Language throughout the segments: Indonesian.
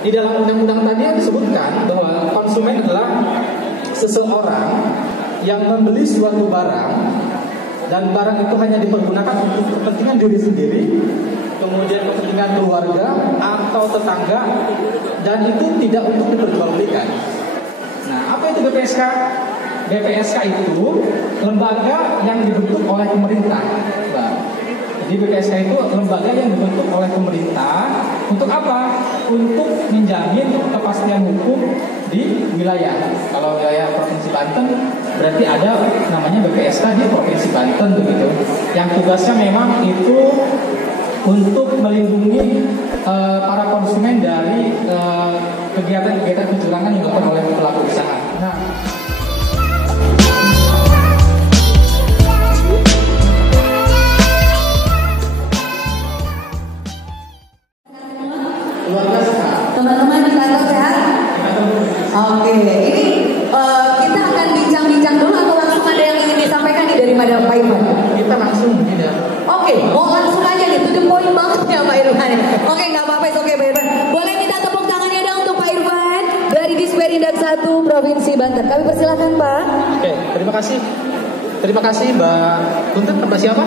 di dalam undang-undang tadi disebutkan bahwa konsumen adalah seseorang yang membeli suatu barang dan barang itu hanya dipergunakan untuk kepentingan diri sendiri, kemudian kepentingan keluarga atau tetangga, dan itu tidak untuk diperjualbelikan. Nah, apa itu BPSK? BPSK itu lembaga yang dibentuk oleh pemerintah. Jadi BPSK itu lembaga yang dibentuk oleh pemerintah untuk apa? Untuk menjamin kepastian hukum di wilayah. Kalau wilayah Provinsi Banten berarti ada namanya BPSK di Provinsi Banten begitu. Yang tugasnya memang itu untuk melindungi para konsumen dari kegiatan-kegiatan kecurangan yang dilakukan oleh pelaku usaha. Nah, teman-teman di kantor sehat? Oke, ini kita akan bincang-bincang dulu atau langsung ada yang ingin disampaikan nih dari Madam Pak Irfan? kita langsung tidak. Oke, mau langsung aja nih, to the point banget ya Pak Irfan. Oke, nggak apa-apa, oke Pak Irfan. Boleh minta tepuk tangannya dong untuk Pak Irfan dari Disperindak 1 Provinsi Banten. Kami persilahkan Pak. Oke, terima kasih. Terima kasih Mbak Punten, Mbak siapa?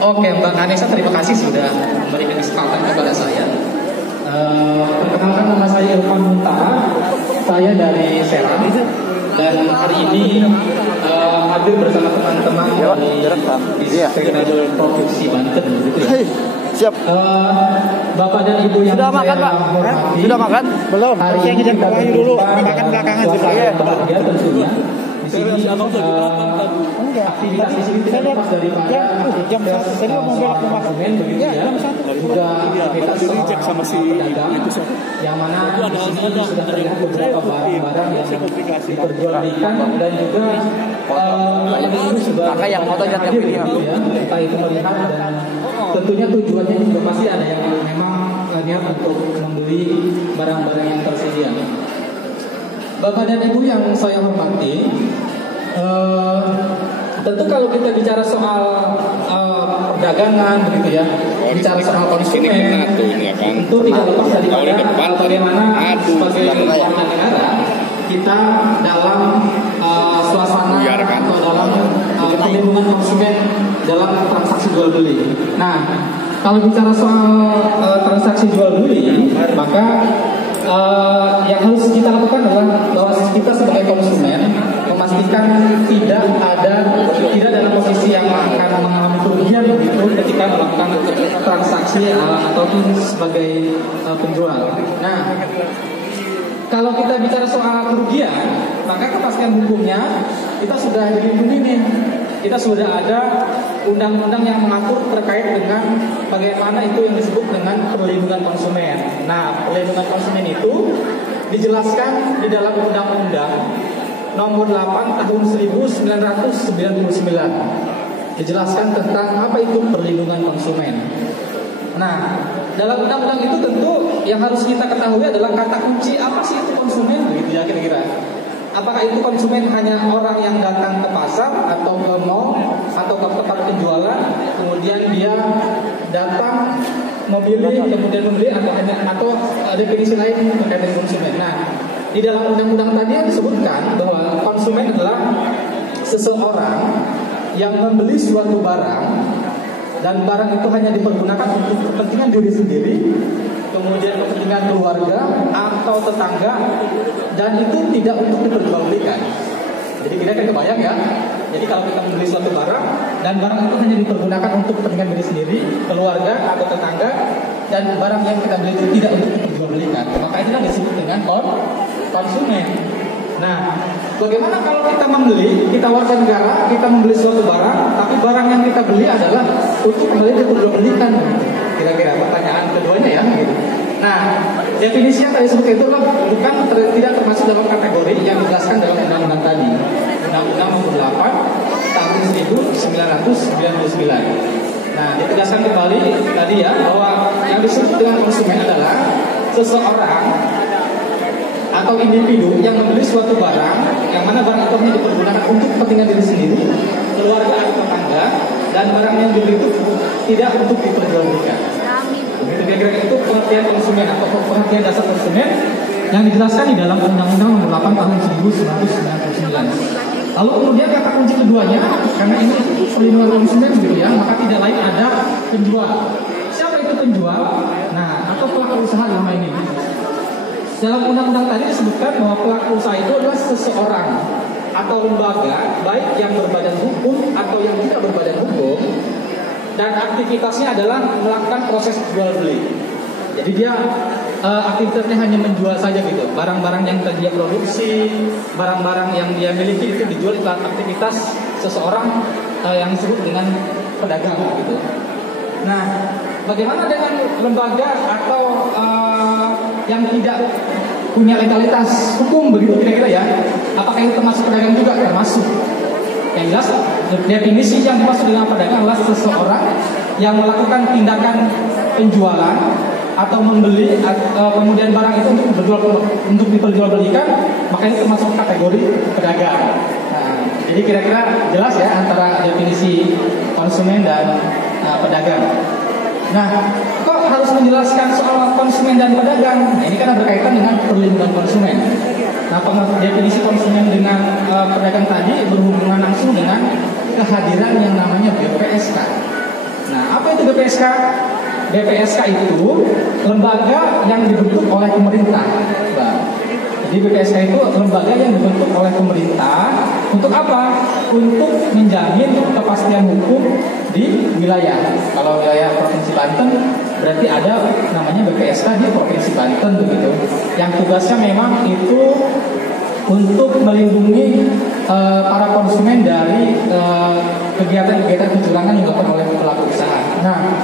Oke, Mbak Anessa, terima kasih sudah memberikan kesempatan kepada saya. Perkenalkan, nama saya Irfan Muntaha, saya dari Serang, dan hari ini hadir bersama teman-teman dari Disperindak Provinsi Banten. Gitu ya. Siap. Bapak dan Ibu yang sudah makan, Pak? Sudah makan? Belum. Hari ini kita dulu. Makan belakangan suasana bahagia tentunya. Di sini aktivitas di sini tidak lepas daripada aktivitas konsumen begitu ya, juga aktivitas sama si pedagang, yang mana di sini sudah terlihat beberapa barang-barang yang diperjualbelikan dan juga ini sudah yang motonya hadir gitu ya, entah itu melihat dan tentunya tujuannya juga pasti ada yang memang niat untuk membeli barang-barang yang tersedia. Bapak dan Ibu yang saya hormati, tentu kalau kita bicara soal perdagangan begitu ya, bicara soal konsumen, tentu tidak lepas dari bagaimana sebagai warga negara kita dalam suasana atau dalam perlindungan konsumen dalam transaksi jual beli. Nah, kalau bicara soal transaksi jual beli, maka yang harus kita lakukan adalah bahwa kita sebagai konsumen memastikan tidak dalam posisi yang akan mengalami kerugian begitu ketika melakukan transaksi ataupun sebagai penjual. Nah, kalau kita bicara soal kerugian, maka kepastian hukumnya kita sudah dilindungi nih. Kita sudah ada undang-undang yang mengatur terkait dengan bagaimana itu yang disebut dengan perlindungan konsumen. Nah, perlindungan konsumen itu dijelaskan di dalam Undang-Undang Nomor 8 Tahun 1999. Dijelaskan tentang apa itu perlindungan konsumen. Nah, dalam undang-undang itu tentu yang harus kita ketahui adalah kata kunci apa sih itu konsumen, gitu ya kira-kira. Apakah itu konsumen hanya orang yang datang ke pasar atau ke mall atau ke tempat penjualan, kemudian dia datang memilih kemudian membeli, atau definisi lain terkait dengan konsumen. Nah, di dalam undang-undang tadi disebutkan bahwa konsumen adalah seseorang yang membeli suatu barang dan barang itu hanya dipergunakan untuk kepentingan diri sendiri, kemudian kepentingan keluarga atau tetangga, dan itu tidak untuk diperjualbelikan. Jadi kita kan kebayang ya. Jadi kalau kita membeli suatu barang dan barang itu hanya dipergunakan untuk kepentingan diri sendiri, keluarga atau tetangga, dan barang yang kita beli itu tidak untuk diperjualbelikan, maka itulah disebut dengan konsumen. Nah, bagaimana kalau kita membeli, kita warga negara, kita membeli suatu barang, tapi barang yang kita beli adalah untuk kembali diperjualbelikan? Kira-kira pertanyaan keduanya ya. Gitu. Nah, definisi yang tadi seperti itu tidak termasuk dalam kategori yang dijelaskan dalam undang-undang tadi. Undang-Undang Nomor 8 Tahun 1999. Nah, ditegaskan kembali tadi ya bahwa yang disebut dengan konsumen adalah seseorang atau individu yang membeli suatu barang yang mana barang itu hanya dipergunakan untuk kepentingan diri sendiri, keluarga atau tetangga, dan barang yang dibeli itu tidak untuk diperjualbelikan. Begitu kira-kira itu pengertian konsumen atau pengertian dasar konsumen yang dijelaskan di dalam Undang-Undang Nomor 8 Tahun 1999. Lalu kemudian kata kunci keduanya, karena ini perlindungan konsumen gitu ya, maka tidak lain ada penjual. Siapa itu penjual? Nah, atau pelaku usaha dalam ini. Dalam undang-undang tadi disebutkan bahwa pelaku usaha itu adalah seseorang atau lembaga, baik yang berbadan hukum atau yang tidak berbadan hukum, dan aktivitasnya adalah melakukan proses jual beli. Jadi dia aktivitasnya hanya menjual saja gitu. Barang-barang yang dia produksi, barang-barang yang dia miliki itu dijual. Itu aktivitas seseorang yang disebut dengan pedagang gitu. Nah, bagaimana dengan lembaga atau yang tidak punya legalitas hukum begitu kira-kira ya? Apakah itu termasuk pedagang juga? Termasuk. Yang jelas definisi yang dimaksud dengan pedagang adalah seseorang yang melakukan tindakan penjualan atau membeli kemudian barang itu untuk diperjualbelikan, maka itu termasuk kategori pedagang. Nah, jadi kira-kira jelas ya antara definisi konsumen dan pedagang. Nah, kok harus menjelaskan soal konsumen dan pedagang? Nah, ini karena berkaitan dengan perlindungan konsumen. Nah, definisi konsumen dengan pedagang tadi berhubungan langsung dengan kehadiran yang namanya BPSK. Nah, apa itu BPSK? BPSK itu lembaga yang dibentuk oleh pemerintah. Jadi BPSK itu lembaga yang dibentuk oleh pemerintah untuk apa? Untuk menjamin kepastian hukum di wilayah. Kalau wilayah Provinsi Banten berarti ada namanya BPSK di Provinsi Banten begitu. Yang tugasnya memang itu untuk melindungi para konsumen dari kegiatan-kegiatan kecurangan yang dilakukan oleh pelaku usaha. Nah,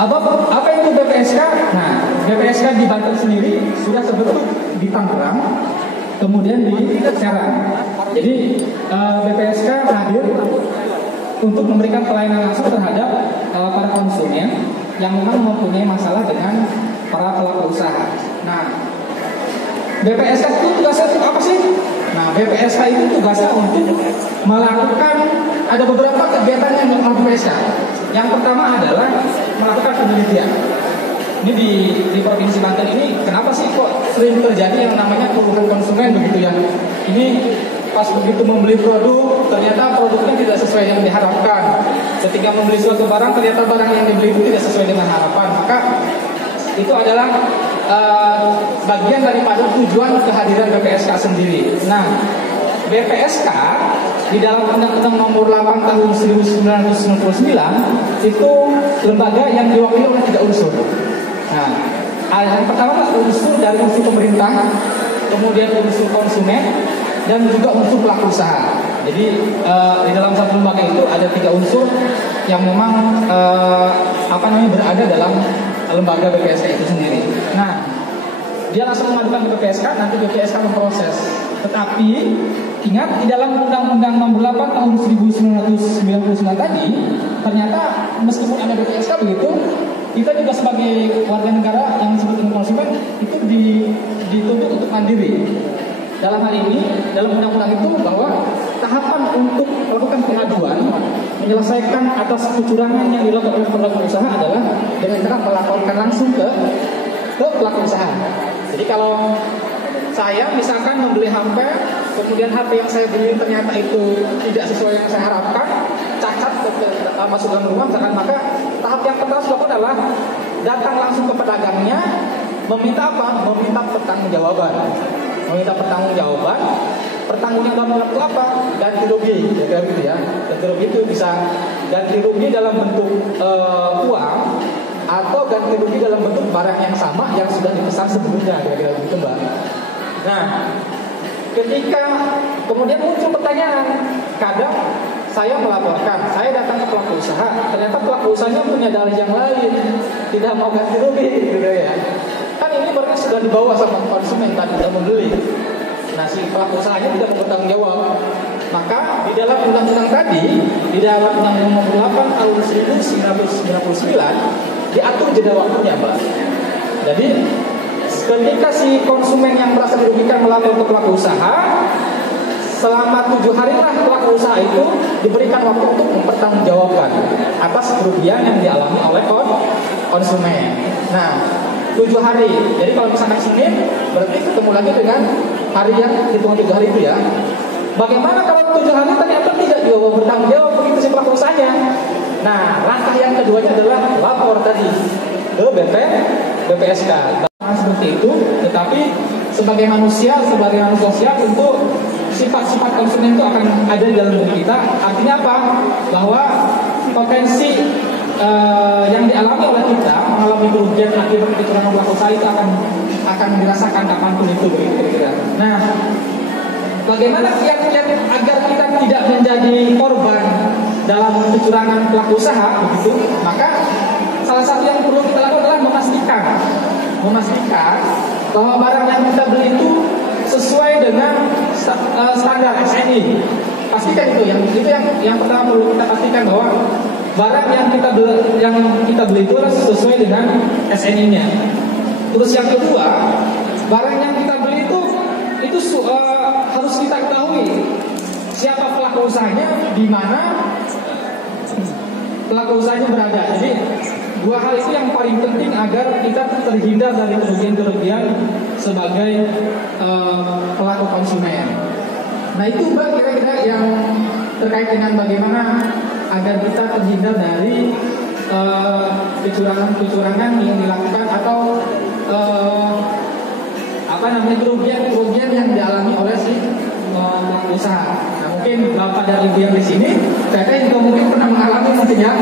apa itu BPSK? Nah, BPSK di Banten sendiri sudah terbentuk di Tangerang, kemudian di Serang. Jadi BPSK hadir untuk memberikan pelayanan langsung terhadap para konsumen yang memang mempunyai masalah dengan para pelaku usaha. Nah, BPSK itu tugasnya untuk apa sih? Nah, BPSK itu tugasnya untuk melakukan ada beberapa kegiatan yang dilakukan BPSK. Yang pertama adalah melakukan penelitian. Ini di Provinsi Banten ini kenapa sih kok sering terjadi yang namanya keluhan konsumen begitu ya? Ini pas begitu membeli produk ternyata produknya tidak sesuai yang diharapkan. Ketika membeli suatu barang ternyata barang yang dibeli itu tidak sesuai dengan harapan. Maka itu adalah bagian daripada tujuan kehadiran BPSK sendiri. Nah, BPSK di dalam Undang-Undang Nomor 8 Tahun 1999 itu lembaga yang diwakili oleh 3 unsur. Nah, yang pertama unsur dari unsur pemerintah, kemudian unsur konsumen, dan juga unsur pelaku usaha. Jadi di dalam satu lembaga itu ada 3 unsur yang memang berada dalam lembaga BPSK itu sendiri. Nah, dia langsung mengadukan ke BPSK, nanti BPSK memproses. Tetapi ingat di dalam Undang-Undang Nomor 8 Tahun 1999 tadi, ternyata meskipun ada BPSK begitu, kita juga sebagai warga negara yang disebut dengan konsumen itu dituntut untuk mandiri. Dalam hal ini, dalam undang-undang itu bahwa tahapan untuk melakukan pengaduan, menyelesaikan atas kecurangan yang dilakukan oleh pelaku usaha adalah dengan cara melaporkan langsung ke pelaku usaha. Jadi kalau saya misalkan membeli HP, kemudian HP yang saya beli ternyata itu tidak sesuai yang saya harapkan, cacat masuk dalam rumah, maka tahap yang pertama dilakukan adalah datang langsung ke pedagangnya, meminta apa? Meminta pertanggungjawaban. Pertanggungjawaban itu apa? Ganti rugi, ya gitu ya. Ganti rugi itu bisa ganti rugi dalam bentuk uang atau ganti rugi dalam bentuk barang yang sama yang sudah dipesan sebelumnya, kira-kira gitu, Mbak. Nah, ketika kemudian muncul pertanyaan, kadang saya melaporkan, saya datang ke pelaku usaha, ternyata pelaku usahanya punya dalih yang lain, tidak mau ganti rugi, gitu ya. Kan ini barangnya sudah dibawa sama konsumen tadi sudah membeli. Nah, si pelaku usahanya tidak mau bertanggung jawab. Maka di dalam undang-undang tadi, di dalam Undang-Undang Nomor 8 Tahun 1999 diatur jeda waktunya, Mbak. Jadi ketika si konsumen yang merasa dirugikan melapor ke pelaku usaha, selama 7 hari lah pelaku usaha itu diberikan waktu untuk mempertanggungjawabkan atas kerugian yang dialami oleh konsumen. Nah, 7 hari. Jadi kalau misalkan Senin, berarti ketemu lagi dengan hari yang hitungan 7 hari itu ya. Bagaimana kalau 7 hari ternyata tidak juga bertanggung jawab begitu si pelaku usahanya? Nah, langkah yang keduanya adalah lapor tadi ke BPSK. Seperti itu, tetapi sebagai manusia sosial tentu sifat-sifat konsumen itu akan ada di dalam diri kita. Artinya apa? Bahwa potensi yang dialami oleh kita mengalami kerugian akibat kecurangan pelaku usaha itu akan dirasakan kapanpun itu kira-kira. Nah, bagaimana kiat-kiat agar kita tidak menjadi korban dalam kecurangan pelaku usaha begitu? Maka salah satu yang perlu kita lakukan adalah memastikan bahwa barang yang kita beli itu sesuai dengan standar SNI. Pastikan itu yang pertama perlu kita pastikan bahwa barang yang kita beli itu sesuai dengan SNI-nya. Terus yang kedua, barang yang kita beli itu harus kita ketahui siapa pelaku usahanya, di mana pelaku usahanya berada. Jadi 2 hal itu yang paling penting agar kita terhindar dari kerugian-kerugian sebagai pelaku konsumen. Nah itu Mbak kira-kira yang terkait dengan bagaimana agar kita terhindar dari kecurangan-kecurangan yang dilakukan atau kerugian yang dialami oleh si pelaku usaha. Nah mungkin Bapak dan Ibu yang di sini, saya juga mungkin pernah mengalami mungkin ya,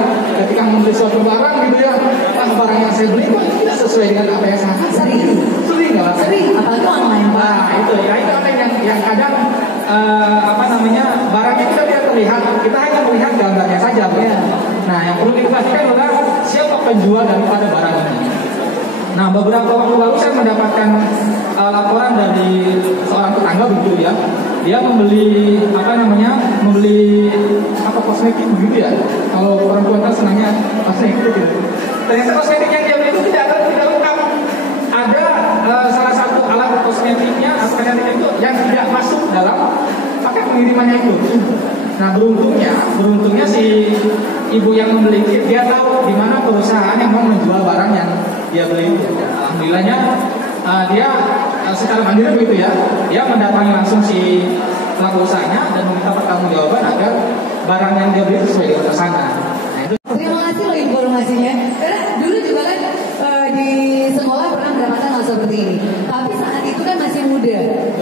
ketika membeli suatu barang gitu ya, barang yang saya beli tidak sesuai dengan apa yang saya harapkan. Sering nggak? Sering, apalagi online Pak. Nah itu apa yang kadang barangnya kita tidak terlihat, kita hanya melihat gambarnya saja. Ya. Nah yang perlu kita pastikan adalah siapa penjual daripada barang ini. Nah beberapa waktu lalu saya mendapatkan laporan dari seorang tetangga begitu ya. Dia membeli kosmetik begitu ya. Kalau perempuan kan senangnya kosmetik gitu. Ternyata kosmetik yang dia beli itu tidak lengkap. Ada salah satu alat kosmetiknya itu yang tidak masuk dalam paket pengirimannya itu. Nah beruntungnya si ibu yang membeli dia tahu di mana perusahaan yang mau menjual barang yang dia beli itu. Alhamdulillahnya dia secara mandiri begitu ya, dia mendatangi langsung si pelaku usahanya dan meminta pertanggungjawaban agar barang yang dia beli sesuai dengan pesanan. Nah, itu. Terima kasih loh informasinya. Karena dulu juga kan di sekolah pernah mendapatkan hal seperti ini. Tapi saat itu kan masih muda,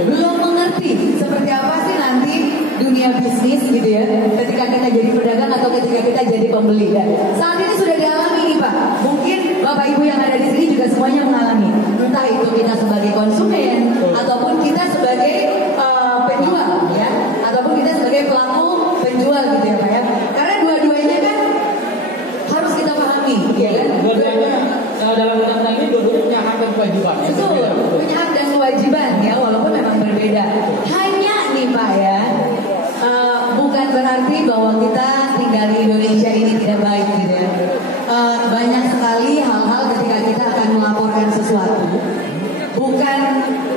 belum mengerti seperti apa sih nanti dunia bisnis gitu ya. Ketika kita jadi pedagang atau ketika kita jadi pembeli. Ya. Saat ini sudah dialami nih Pak. Mungkin Bapak Ibu yang ada di sini juga semuanya mengalami. Entah itu kita sebagai konsumen ataupun kita sebagai penjual ya, ataupun kita sebagai pelaku penjual gitu ya Pak ya. Karena dua-duanya kan harus kita pahami ya kan. Dua-duanya dalam undang-undang ini dua-duanya punya hak dan kewajiban. Betul, punya hak dan kewajiban ya, walaupun memang berbeda. Hanya nih Pak ya, bukan berarti bahwa kita tinggal di Indonesia ini tidak baik gitu ya. Banyak sekali hal-hal ketika kita akan melaporkan sesuatu.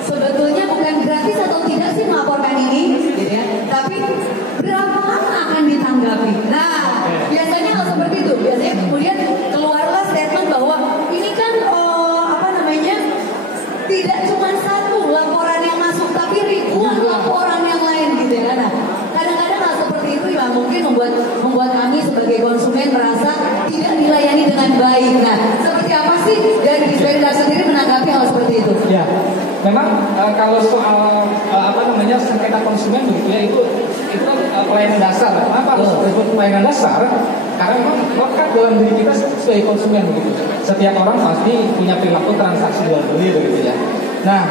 Sebetulnya bukan gratis atau tidak sih melaporkan ini, gitu ya. Tapi berapa lama akan ditanggapi? Nah, biasanya hal seperti itu. Biasanya kemudian keluarlah statement bahwa ini kan tidak cuma satu laporan yang masuk, tapi ribuan laporan yang lain, gitu ya. Nah, kadang-kadang hal seperti itu ya mungkin membuat kami sebagai konsumen merasa tidak dilayani dengan baik. Nah, seperti apa sih dari Dispenser sendiri menanggapi hal seperti itu? Ya, memang kalau soal sengketa konsumen begitu ya, itu pelayanan dasar. Kenapa harus disebut pelayanan dasar? Karena memang melekat dalam diri kita sebagai konsumen begitu. Setiap orang pasti punya perilaku transaksi jual beli begitu ya. Nah,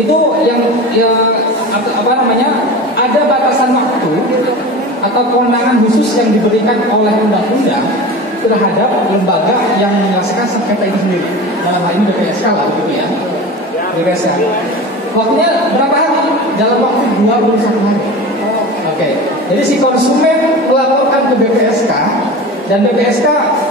itu ada batasan waktu atau kewenangan khusus yang diberikan oleh undang-undang terhadap lembaga yang menyelesaikan sengketa itu sendiri. Dalam hal ini BPSK lah begitu ya. BPSK. Waktunya berapa hari? Dalam waktu 21 hari. Oke. Jadi si konsumen melaporkan ke BPSK dan BPSK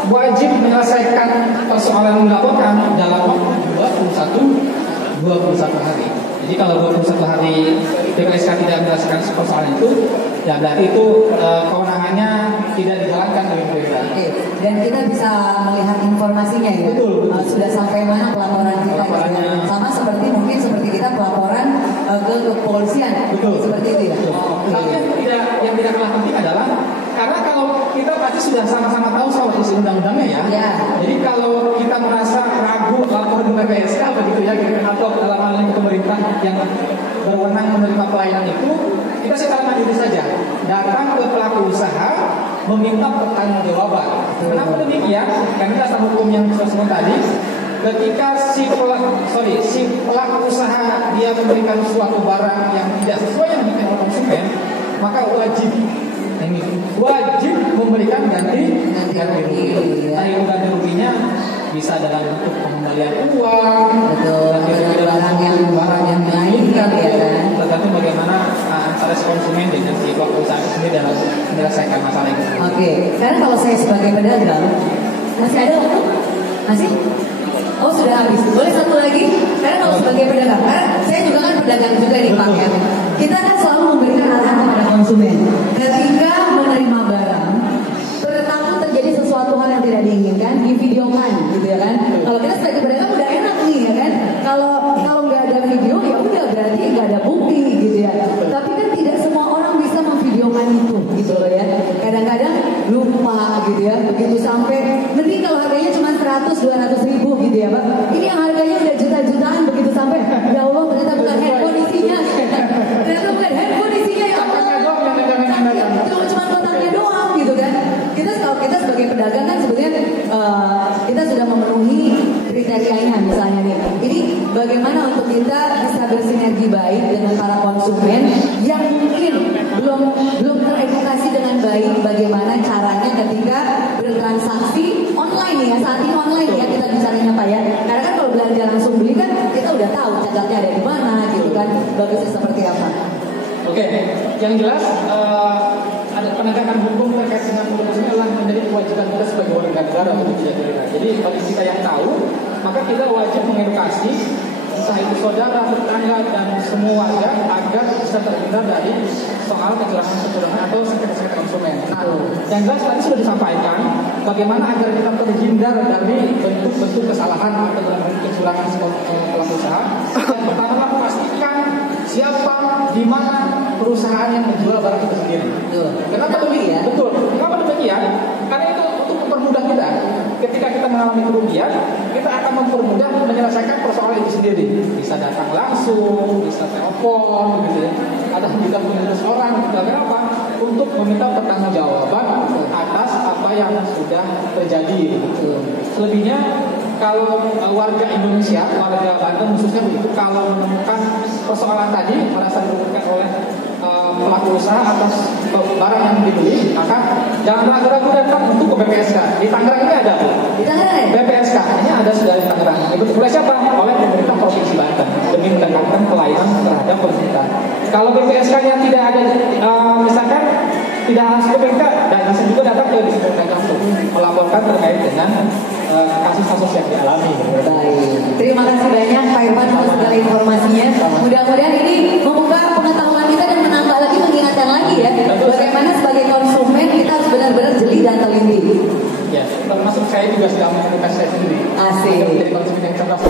wajib menyelesaikan persoalan yang dilaporkan dalam waktu 21 hari. Jadi kalau 21 hari BPSK tidak menyelesaikan persoalan itu, ya berarti itu kewenangan pelaksananya tidak dijalankan oleh pemerintah. Oke, dan kita bisa melihat informasinya ya. Betul. Sudah sampai mana pelaporan kita gitu ya. Sama seperti mungkin seperti kita pelaporan ke kepolisian. Betul. Seperti itu ya. Tapi yang tidak kalah penting adalah karena kalau kita pasti sudah sama-sama tahu soal isi undang-undangnya ya. Ya. Jadi kalau kita merasa ragu lapor ke PPSK begitu ya, atau dalam hal ini pemerintah yang berwenang menerima pelayanan itu, kita secara mandiri saja datang ke pelaku usaha meminta pertanggungjawaban. Kenapa demikian? Karena dasar hukum yang saya sebut tadi, ketika si pelaku usaha dia memberikan suatu barang yang tidak sesuai yang diinginkan oleh konsumen, maka wajib memberikan ganti rugi. Ganti ruginya bisa dalam bentuk pengembalian uang, barang yang diinginkan ya kan. Tergantung bagaimana antara si konsumen dengan si pelaku usaha sendiri dalam menyelesaikan masalah itu. Oke, karena kalau saya sebagai pedagang masih ada waktu? Masih? Oh sudah habis. Boleh satu lagi? Karena kalau sebagai pedagang, karena saya juga kan pedagang juga nih Pak ya. Kita kan selalu memberikan arahan kepada konsumen. Ketika menerima barang, takut terjadi sesuatu hal yang tidak diinginkan, divideokan gitu ya kan. Kalau kita sebagai pedagang udah enak nih ya kan. Kalau nggak ada video ya udah berarti nggak ada bukti gitu ya. Tapi kan tidak semua orang bisa memvideokan itu gitu loh ya. Kadang-kadang lupa gitu ya. Begitu sampai mending kalau harganya cuma 100-200 ribu gitu ya Pak. Ini yang harganya udah juta-jutaan begitu sampai ya Allah ternyata bukan handphone isinya. Ternyata bukan handphone isinya ya Allah. Cuma kotaknya doang gitu kan. Kita sebagai pedagang kan sebenarnya kita sudah memenuhi kriterianya misalnya nih. Ini bagaimana untuk kita bisa bersinergi baik dengan para konsumen yang mungkin belum teredukasi dengan baik bagaimana caranya ketika bertransaksi online ya. Saat ini online ya kita bicaranya Pak ya. Karena kan kalau belanja langsung beli kan kita udah tahu cacatnya ada di mana gitu kan. Bagusnya seperti apa. Oke, yang jelas ada penegakan hukum terkait dengan konsumen adalah menjadi kewajiban kita sebagai warga negara untuk dijaga. Jadi bagi kita yang tahu, maka kita wajib mengedukasi entah itu saudara, tetangga dan semua warga agar bisa terhindar dari soal kecurangan atau sengketa konsumen. Nah, yang jelas tadi sudah disampaikan bagaimana agar kita terhindar dari bentuk-bentuk kesalahan atau kecurangan pelaku usaha. Yang pertama pastikan siapa, di mana perusahaan yang menjual barang itu sendiri. Kenapa demikian? Betul. Kenapa demikian? Karena itu untuk mempermudah kita. Ketika kita mengalami kerugian, kita akan mempermudah menyelesaikan persoalan itu sendiri. Bisa datang langsung, bisa telepon, gitu ya. Ada juga menulis orang, apa? Untuk meminta pertanggungjawaban atas apa yang sudah terjadi. Selebihnya, kalau warga Indonesia, warga Banten khususnya begitu, kalau menemukan persoalan tadi merasa dirugikan oleh pelaku usaha atas barang yang dibeli, maka jangan ragu-ragu datang untuk ke BPSK. Di Tangerang ini ada, Di Tangerang ya? BPSK ini ada sudah di Tangerang. Itu oleh siapa? Oleh pemerintah Provinsi Banten demi meningkatkan pelayanan terhadap pemerintah. Kalau BPSK-nya tidak ada, misalkan tidak harus ke BPSK, dan bisa juga datang ke BPSK langsung melaporkan terkait dengan kasus-kasus yang dialami. Baik, terima kasih banyak Pak Irfan untuk segala informasinya. Mudah-mudahan ini membuka pengetahuan kita dan menambah lagi, mengingatkan lagi ya bagaimana sebagai konsumen kita harus benar-benar jeli dan teliti. Ya, termasuk saya juga sudah mengedukasi saya sendiri. Asik. Menjadi konsumen yang cerdas.